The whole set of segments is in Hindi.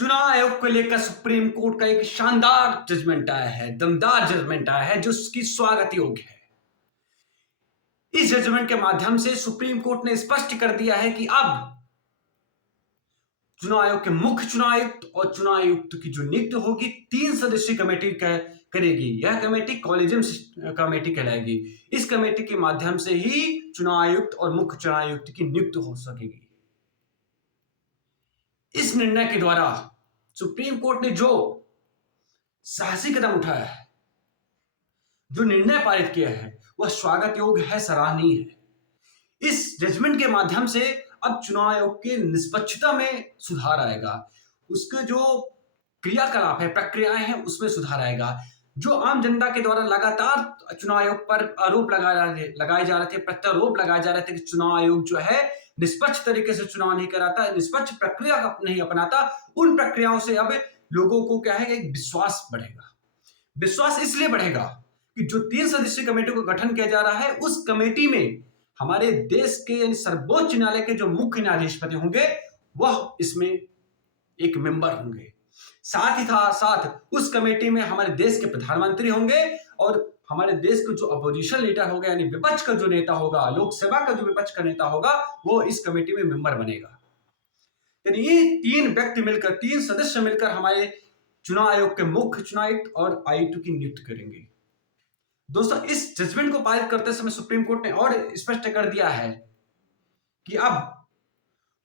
चुनाव आयोग को लेकर सुप्रीम कोर्ट का एक शानदार जजमेंट आया है, दमदार जजमेंट आया है जो उसकी स्वागत योग्य है। इस जजमेंट के माध्यम से सुप्रीम कोर्ट ने स्पष्ट कर दिया है कि अब चुनाव आयोग के मुख्य चुनाव आयुक्त और चुनाव आयुक्त की जो नियुक्ति होगी 3 सदस्यीय कमेटी करेगी। यह कमेटी कॉलेजियम कमेटी कहलाएगी। इस कमेटी के माध्यम से ही चुनाव आयुक्त और मुख्य चुनाव आयुक्त की नियुक्ति हो सकेगी। इस निर्णय के द्वारा सुप्रीम कोर्ट ने जो साहसी कदम उठाया है, जो निर्णय पारित किया है, वह स्वागत योग्य है, सराहनीय है। इस जजमेंट के माध्यम से अब चुनाव आयोग की निष्पक्षता में सुधार आएगा। उसके जो क्रियाकलाप है, प्रक्रियाएं हैं, उसमें सुधार आएगा। जो आम जनता के द्वारा लगातार चुनाव आयोग पर आरोप लगाए जा रहे थे, प्रत्यारोप लगाए जा रहे थे कि चुनाव आयोग जो है निष्पक्ष तरीके से चुनाव नहीं कराता, निष्पक्ष प्रक्रिया नहीं अपनाता, उन प्रक्रियाओं से अब लोगों को क्या है, एक विश्वास बढ़ेगा। विश्वास इसलिए बढ़ेगा कि जो 3 सदस्यीय कमेटी को गठन किया जा रहा है, उस कमेटी में हमारे देश के यानी सर्वोच्च न्यायालय के जो मुख्य न्यायाधीशपति होंगे, वह इसमें एक मेंबर होंगे। साथ ही साथ उस कमेटी में हमारे देश के प्रधानमंत्री होंगे और हमारे देश के जो अपोजिशन लीडर होगा, यानी विपक्ष का जो नेता होगा, लोकसभा का जो विपक्ष का नेता होगा, वो इस कमेटी में मेंबर बनेगा। यानी ये 3 व्यक्ति मिलकर, 3 सदस्य मिलकर हमारे चुनाव आयोग के मुख्य चुनाव आयुक्त और आयुक्त की नियुक्ति करेंगे। दोस्तों, इस जजमेंट को पारित करते समय सुप्रीम कोर्ट ने और स्पष्ट कर दिया है कि अब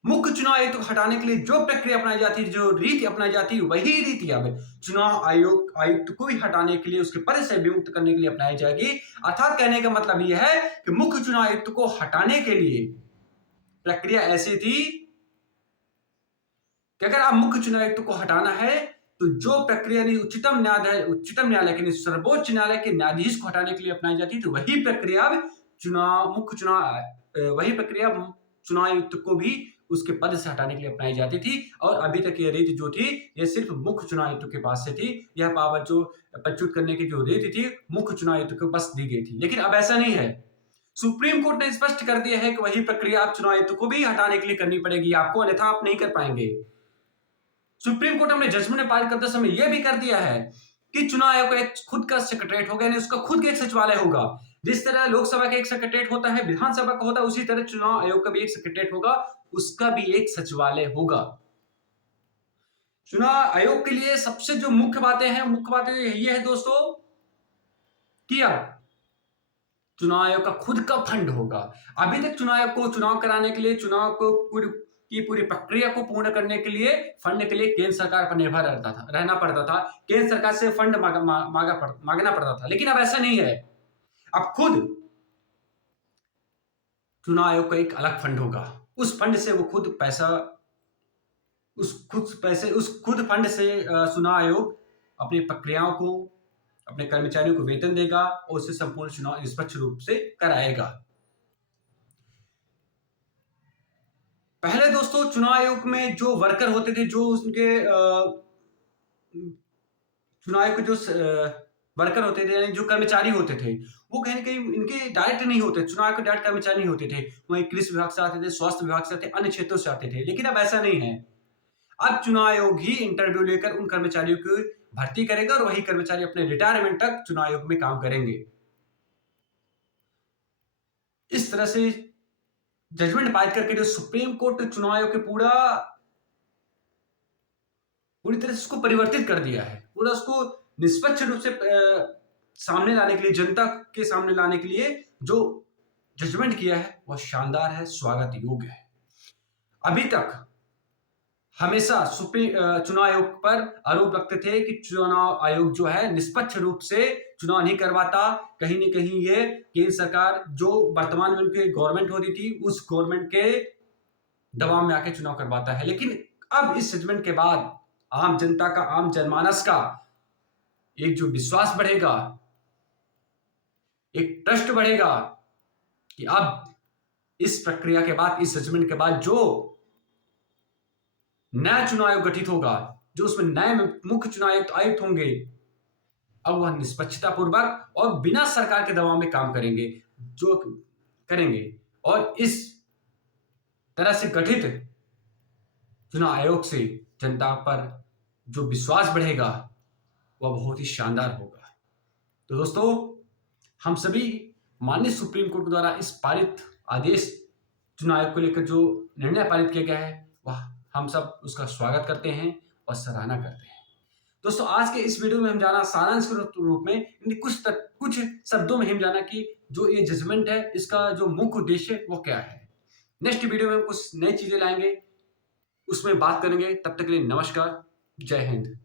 मुख्य चुनाव आयुक्त को हटाने के लिए जो प्रक्रिया अपनाई जाती है, जो रीति अपनाई जाती है, वही रीति अब चुनाव आयुक्त को भी हटाने के लिए, उसके पद से विमुक्त करने के लिए अपनाई जाएगी। अर्थात कहने का मतलब यह है कि मुख्य चुनाव आयुक्त को हटाने के लिए प्रक्रिया ऐसी थी कि अगर आप मुख्य चुनाव आयुक्त को हटाना है तो जो प्रक्रिया उच्चतम न्यायालय के, सर्वोच्च न्यायालय के न्यायाधीश को हटाने के लिए अपनाई जाती थी, वही प्रक्रिया अब वही प्रक्रिया चुनाव आयुक्त को भी उसके पद से हटाने के लिए अपनाई जाती थी। और अभी तक ये रीति जो थी, ये सिर्फ मुख्य चुनाव आयुक्त के पास से थी। यह पावर जो प्रच्युत करने की जो रीति थी, मुख्य चुनाव आयुक्त को बस दी गई थी। लेकिन अब ऐसा नहीं है। सुप्रीम कोर्ट ने स्पष्ट कर दिया है कि वही प्रक्रिया आप चुनाव आयुक्त को भी हटाने के लिए करनी पड़ेगी आपको, अन्यथा आप नहीं कर पाएंगे। सुप्रीम कोर्ट ने अपने जजमेंट में पारित करते समय यह भी कर दिया है कि चुनाव आयोग का एक खुद का सेक्रेटरीट होगा, यानी उसका खुद का एक सचिवालय होगा। जिस तरह लोकसभा का एक सेक्रेटरीट होता है, विधानसभा का होता है, उसी तरह चुनाव आयोग का भी एक सेक्रेटरीट होगा, उसका भी एक सचिवालय होगा। चुनाव आयोग के लिए सबसे जो मुख्य बातें ये है दोस्तों कि अब चुनाव आयोग का खुद का फंड होगा। अभी तक चुनाव आयोग को चुनाव कराने के लिए, चुनाव को पूरी प्रक्रिया को पूर्ण करने के लिए फंड के लिए केंद्र सरकार पर निर्भर रहना पड़ता था। केंद्र सरकार से फंड मांगना पड़ता था। लेकिन अब ऐसा नहीं है। अब खुद चुनाव आयोग का एक अलग फंड होगा। उस फंड से वो खुद फंड से चुनाव आयोग अपनी प्रक्रियाओं को, अपने कर्मचारियों को वेतन देगा और उसे संपूर्ण चुनाव निष्पक्ष रूप से कराएगा। पहले दोस्तों चुनाव आयोग में जो वर्कर होते थे, जो उनके चुनाव आयोग के जो वर्कर होते थे, यानी जो कर्मचारी होते थे, वो कहीं ना कहीं इनके डायरेक्ट नहीं होते, चुनाव आयोग के डायरेक्ट कर्मचारी नहीं होते थे। वही कृषि विभाग से आते थे, स्वास्थ्य विभाग से आते थे, अन्य क्षेत्रों से आते थे। लेकिन अब ऐसा नहीं है। अब चुनाव आयोग ही इंटरव्यू लेकर उन कर्मचारियों की भर्ती करेगा और वही कर्मचारी अपने रिटायरमेंट तक चुनाव आयोग में काम करेंगे। इस तरह से जजमेंट पारित करके जो सुप्रीम कोर्ट चुनाव आयोग के पूरी तरह से उसको परिवर्तित कर दिया है, पूरा उसको निष्पक्ष रूप से सामने लाने के लिए, जनता के सामने लाने के लिए जो जजमेंट किया है, वह शानदार है, स्वागत योग्य है। अभी तक हमेशा चुनाव आयोग पर आरोप लगते थे कि चुनाव आयोग जो है निष्पक्ष रूप से चुनाव नहीं करवाता। कहीं न कहीं ये केंद्र सरकार जो वर्तमान में उनकी गवर्नमेंट होती थी, उस गवर्नमेंट के दबाव में आके चुनाव करवाता है। लेकिन अब इस जजमेंट के बाद आम जनता का, आम जनमानस का एक जो विश्वास बढ़ेगा, एक ट्रस्ट बढ़ेगा कि अब इस प्रक्रिया के बाद, इस जजमेंट के बाद जो नया चुनाव आयोग गठित होगा, जो उसमें नए मुख्य चुनाव आयुक्त होंगे, अब वह निष्पक्षता पूर्वक और बिना सरकार के दबाव में काम करेंगे और इस तरह से गठित चुनाव आयोग से जनता पर जो विश्वास बढ़ेगा वह बहुत ही शानदार होगा। तो दोस्तों, हम सभी माननीय सुप्रीम कोर्ट द्वारा इस पारित आदेश चुनाव आयोग को लेकर जो निर्णय पारित किया गया है, वह हम सब उसका स्वागत करते हैं और सराहना करते हैं। दोस्तों, आज के इस वीडियो में हम जाना सारांश के रूप में इन कुछ शब्दों में हम जाना कि जो ये जजमेंट है, इसका जो मुख्य उद्देश्य वो क्या है। नेक्स्ट वीडियो में हम कुछ नई चीजें लाएंगे, उसमें बात करेंगे। तब तक के लिए नमस्कार, जय हिंद।